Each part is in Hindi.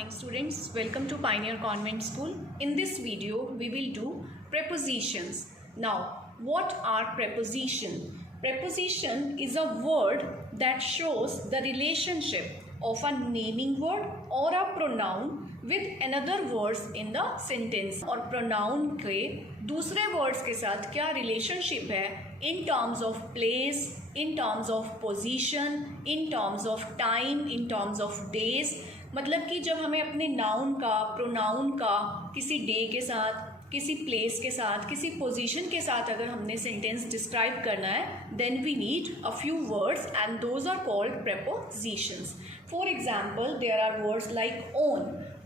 morning students, welcome to Pioneer Convent School. In this video we will do prepositions. Now what are preposition? Preposition is a word that shows the relationship of a naming word or a pronoun with another words in the sentence और pronoun के दूसरे words के साथ क्या relationship है in terms of place, in terms of position, in terms of time, in terms of days. मतलब कि जब हमें अपने नाउन का प्रोनाउन का किसी डे के साथ, किसी प्लेस के साथ, किसी पोजीशन के साथ अगर हमने सेंटेंस डिस्क्राइब करना है then we need a few words and those are called prepositions. For example there are words like on.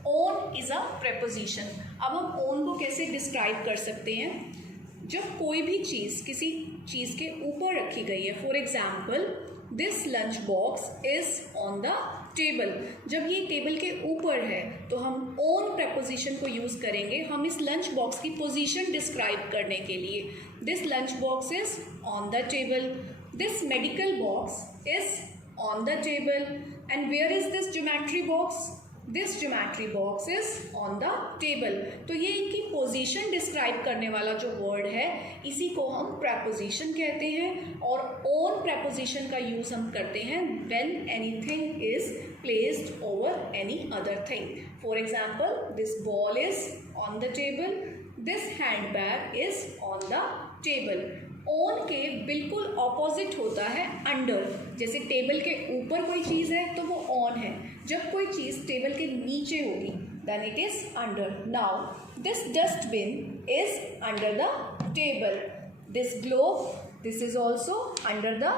On is a preposition. अब हम ओन को कैसे डिस्क्राइब कर सकते हैं? जब कोई भी चीज़ किसी चीज़ के ऊपर रखी गई है, for example this lunch box is on the table. जब ये टेबल के ऊपर है तो हम ऑन preposition को यूज़ करेंगे हम इस लंच बॉक्स की पोजीशन डिस्क्राइब करने के लिए. This lunch box is on the table. This medical box is on the table. And where is this geometry box? This geometry box is on the table. तो ये इनकी पोजीशन डिस्क्राइब करने वाला जो वर्ड है इसी को हम preposition कहते हैं. और ऑन preposition का यूज़ हम करते हैं when anything is placed over any other thing. For example, this ball is on the table. This handbag is on the table. On के बिल्कुल ऑपोजिट होता है अंडर. जैसे टेबल के ऊपर कोई चीज़ है तो वो ऑन है. जब कोई चीज़ टेबल के नीचे होगी then it is under. Now this dustbin is under the table. This globe this is also under the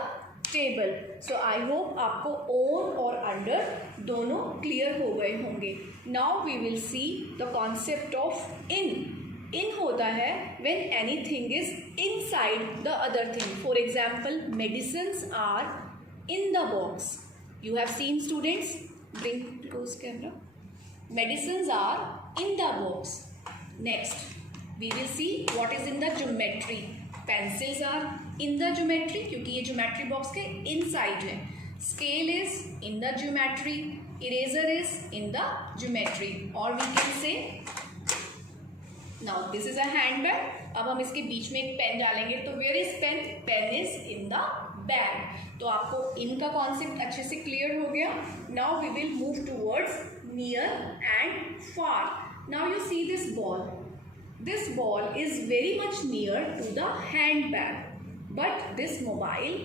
table. So I hope आपको ऑन और अंडर दोनों क्लियर हो गए होंगे. Now we will see the concept of in. In होता है when anything is inside the other thing. For example, medicines are in the box. You have seen students? Bring close camera. Medicines are in the box. Next, we will see what is in the geometry. Pencils are in the geometry क्योंकि ये geometry box के inside है. Scale is in the geometry. Eraser is in the geometry. Or we can say now this is a handbag. अब हम इसके बीच में एक पेन डालेंगे तो where is pen? Pen is in the bag. तो आपको इनका कॉन्सेप्ट अच्छे से क्लियर हो गया. Now we will move towards near and far. Now you see this ball. This ball is very much near to the handbag, but this mobile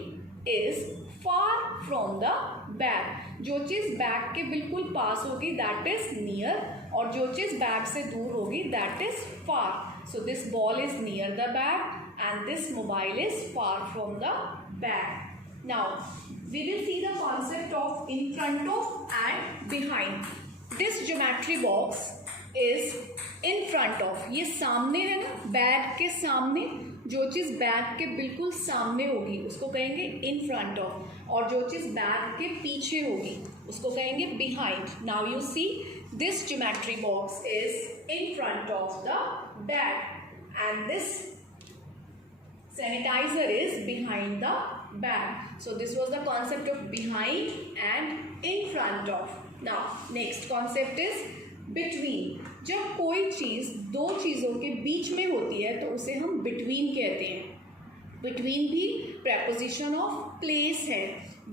is far from the bag. जो चीज़ बैग के बिल्कुल पास होगी दैट इज नियर और जो चीज़ बैग से दूर होगी that is far. So this ball is near the bag and this mobile is far from the bag. Now we will see the concept of in front of and behind. This geometry box is in front of. ये सामने है ना, बैग के सामने. जो चीज़ बैग के बिल्कुल सामने होगी उसको कहेंगे इन फ्रंट ऑफ और जो चीज़ बैग के पीछे होगी उसको कहेंगे behind. Now you see this geometry box is in front of the bag and this sanitizer is behind the bag. So this was the concept of behind and in front of. Now next concept is between. जब कोई चीज़ दो चीज़ों के बीच में होती है तो उसे हम between कहते हैं. between भी preposition of place है.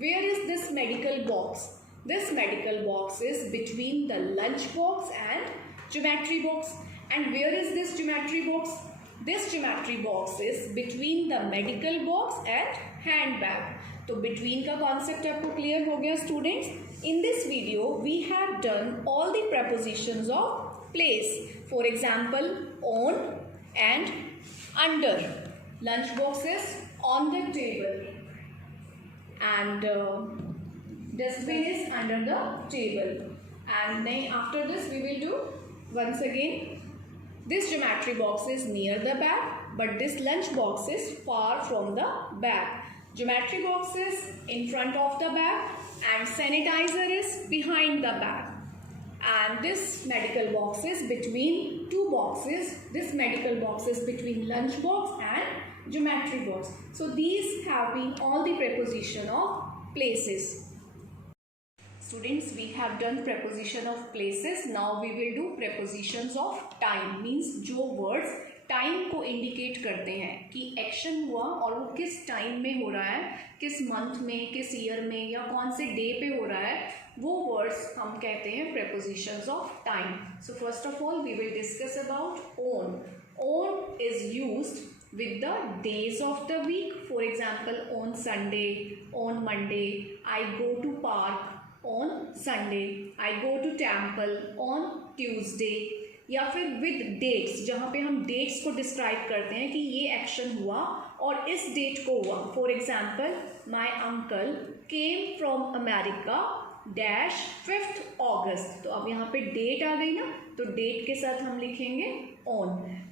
Where is this medical box? This medical box is between the lunch box and geometry box. And where is this geometry box? This geometry box is between the medical box and handbag. तो between का concept आपको clear हो गया students? In this video we have done all the prepositions of place. For example, on and under. Lunch box is on the table and dustbin is under the table. And then after this we will do once again. This geometry box is near the bag, but this lunch box is far from the bag. Geometry box is in front of the bag and sanitizer is behind the bag. And this medical box is between two boxes. This medical box is between lunch box and geometry box. So these have been all the preposition of places. Students, we have done preposition of places. Now we will do prepositions of time. Means जो words टाइम को इंडिकेट करते हैं कि एक्शन हुआ और वो किस टाइम में हो रहा है, किस मंथ में, किस ईयर में या कौन से डे पे हो रहा है, वो वर्ड्स हम कहते हैं prepositions of time. So first of all we will discuss about on. On is used with the days of the week. For example, on Sunday, on Monday, I go to park on Sunday, I go to temple on Tuesday. या फिर विद डेट्स, जहाँ पे हम डेट्स को डिस्क्राइब करते हैं कि ये एक्शन हुआ और इस डेट को हुआ. For example, my uncle came from America dash 5th August. तो अब यहाँ पे डेट आ गई ना, तो डेट के साथ हम लिखेंगे ऑन.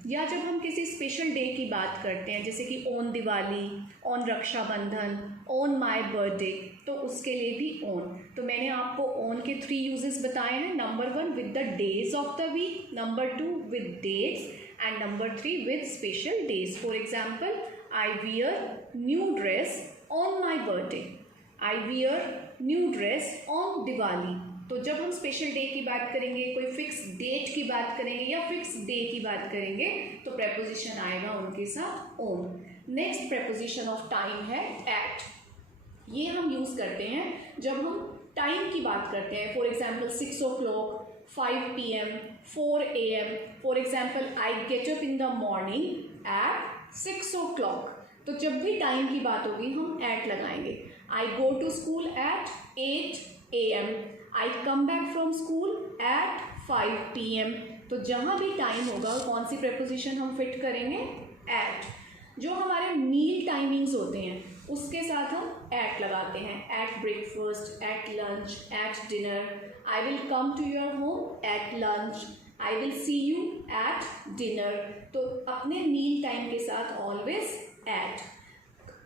या जब हम किसी स्पेशल डे की बात करते हैं, जैसे कि on Diwali, on Rakshabandhan, on my birthday, तो उसके लिए भी ऑन. तो मैंने आपको ऑन के 3 यूजेस बताए हैं. Number 1 with the days of the week, number 2 with dates, and number 3 with special days. For example, I wear new dress on my birthday, I wear new dress on Diwali. तो जब हम स्पेशल डे की बात करेंगे, कोई फिक्स डेट की बात करेंगे या फिक्स डे की बात करेंगे, तो प्रेपोजिशन आएगा उनके साथ on. Next preposition of time है एट. ये हम यूज़ करते हैं जब हम टाइम की बात करते हैं. For example 6 o'clock, 5 PM, 4 AM. For example, I get up in the morning at 6 o'clock. तो जब भी टाइम की बात होगी हम एट लगाएंगे. I go to school at 8 AM. I come back from school at 5 PM. तो जहाँ भी टाइम होगा कौन सी प्रेपोजिशन हम फिट करेंगे? एट. जो हमारे मील टाइमिंग्स होते हैं उसके साथ हम एट लगाते हैं. At breakfast, at lunch, at dinner. I will come to your home at lunch, I will see you at dinner. तो अपने मील टाइम के साथ ऑलवेज एट.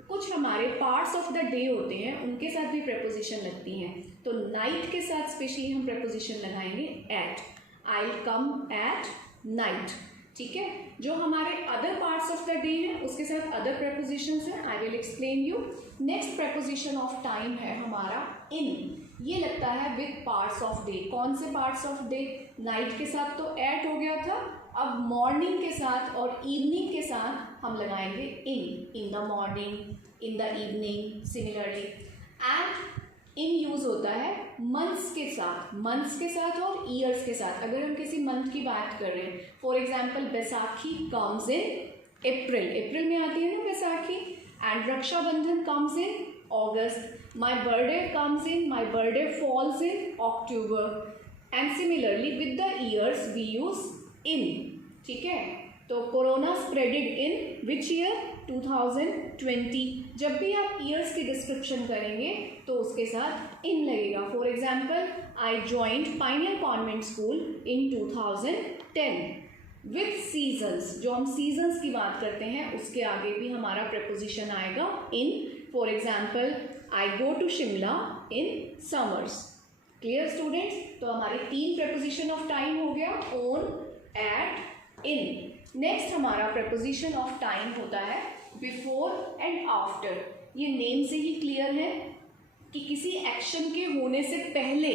कुछ हमारे पार्ट्स ऑफ द डे होते हैं उनके साथ भी प्रेपोजिशन लगती हैं. तो नाइट के साथ स्पेशली हम प्रेपोजिशन लगाएंगे at. I will come at night. ठीक है. जो हमारे other parts of the day हैं उसके साथ अदर प्रेपोजिशंस हैं. I will explain you. Next preposition of time है हमारा इन. ये लगता है विद पार्ट्स ऑफ डे. कौन से पार्ट्स ऑफ डे? नाइट के साथ तो एट हो गया था, अब मॉर्निंग के साथ और इवनिंग के साथ हम लगाएंगे in. In the morning, in the evening similarly. And in use होता है मंथ्स के साथ, मंथ्स के साथ और ईयर्स के साथ. अगर हम किसी मंथ की बात कर रहे हैं, for example Baisakhi comes in April, April में आती है ना Baisakhi. And Rakshabandhan comes in August. My birthday comes in, my birthday falls in October. And similarly with the years we use in. ठीक है. तो corona spreaded in which year? 2020. जब भी आप ईयर्स की डिस्क्रिप्शन करेंगे तो उसके साथ इन लगेगा. For example, I joined pioneer convent school in 2010. With seasons, जो हम सीजन्स की बात करते हैं उसके आगे भी हमारा प्रेपोजिशन आएगा in. For example, I go to Shimla in summers. Clear students? तो हमारे 3 प्रेपोजिशन ऑफ टाइम हो गया, ऑन, एट, इन. नेक्स्ट हमारा प्रेपोजिशन ऑफ टाइम होता है बिफोर एंड आफ्टर. ये नेम से ही क्लियर है कि किसी एक्शन के होने से पहले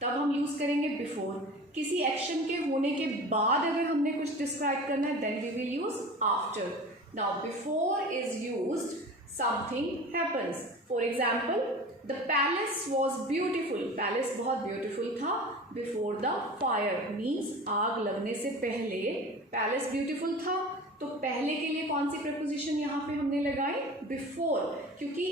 तब हम यूज़ करेंगे बिफोर. किसी एक्शन के होने के बाद अगर हमने कुछ डिस्क्राइब करना है then we will use after. Now before is used something happens. For example, the palace was beautiful. Palace बहुत ब्यूटिफुल था. बिफोर द फायर मीन्स आग लगने से पहले पैलेस ब्यूटिफुल था. तो पहले के लिए कौन सी प्रेपोजिशन यहाँ पे हमने लगाई? बिफोर. क्योंकि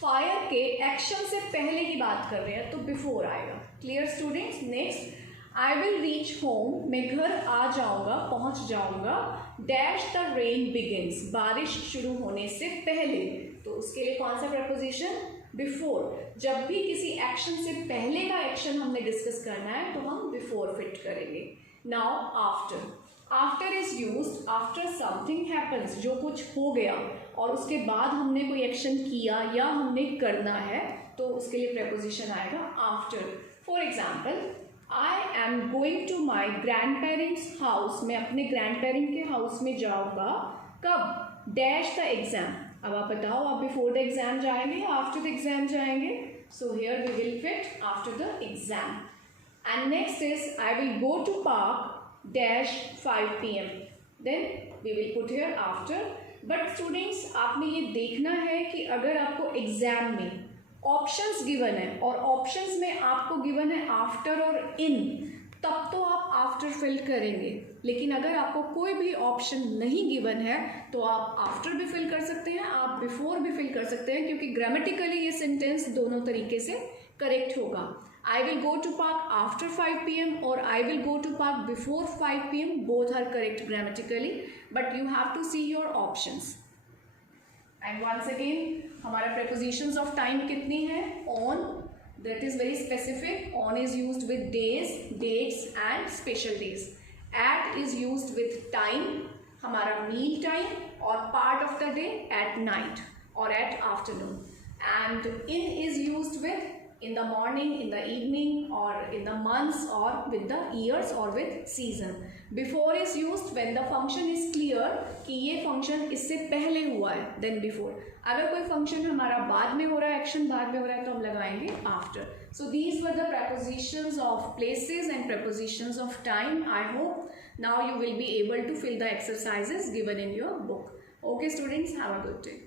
फायर के एक्शन से पहले की बात कर रहे हैं तो बिफोर आएगा. Clear students? Next, I will reach home. मैं घर आ जाऊँगा, पहुँच जाऊँगा. Dash the rain begins. बारिश शुरू होने से पहले. तो उसके लिए कौन सा प्रेपोजिशन? बिफोर. जब भी किसी एक्शन से पहले का एक्शन हमने डिस्कस करना है तो हम बिफोर फिट करेंगे. Now after. After is used after something happens. जो कुछ हो गया और उसके बाद हमने कोई एक्शन किया या हमने करना है तो उसके लिए प्रेपोजिशन आएगा after. For example, I am going to my grandparents house. मैं अपने ग्रैंड पेरेंट के हाउस में जाऊँगा. कब? Dash the exam. अब आप बताओ, आप बिफोर द एग्जाम जाएंगे या आफ्टर द एग्जाम जाएंगे? So here we will fit after the exam. And next is I will go to park dash 5 p.m. Then we will put here after. But students, आपने ये देखना है कि अगर आपको एग्जाम में ऑप्शंस गिवन है और ऑप्शंस में आपको गिवन है आफ्टर और इन, तब तो आप आफ्टर फिल करेंगे. लेकिन अगर आपको कोई भी ऑप्शन नहीं गिवन है तो आप आफ्टर भी फिल कर सकते हैं, आप बिफोर भी फिल कर सकते हैं, क्योंकि ग्रामेटिकली ये सेंटेंस दोनों तरीके से करेक्ट होगा. I will go to park after 5 p.m. or I will go to park before 5 p.m. Both are correct grammatically, but you have to see your options. And once again, हमारा prepositions of time कितनी है? On, that is very specific. On is used with days, dates and special days. At is used with time, हमारा meal time और part of the day at night or at afternoon. And in is used with in the morning, in the evening, or in the months, or with the years, or with season. Before is used when the function is clear कि ये function इससे पहले हुआ है, then before. अगर कोई function हमारा बाद में हो रहा है, action बाद में हो रहा है, तो हम लगाएंगे after. So these were the prepositions of places and prepositions of time. I hope now you will be able to fill the exercises given in your book. Okay students, have a good day.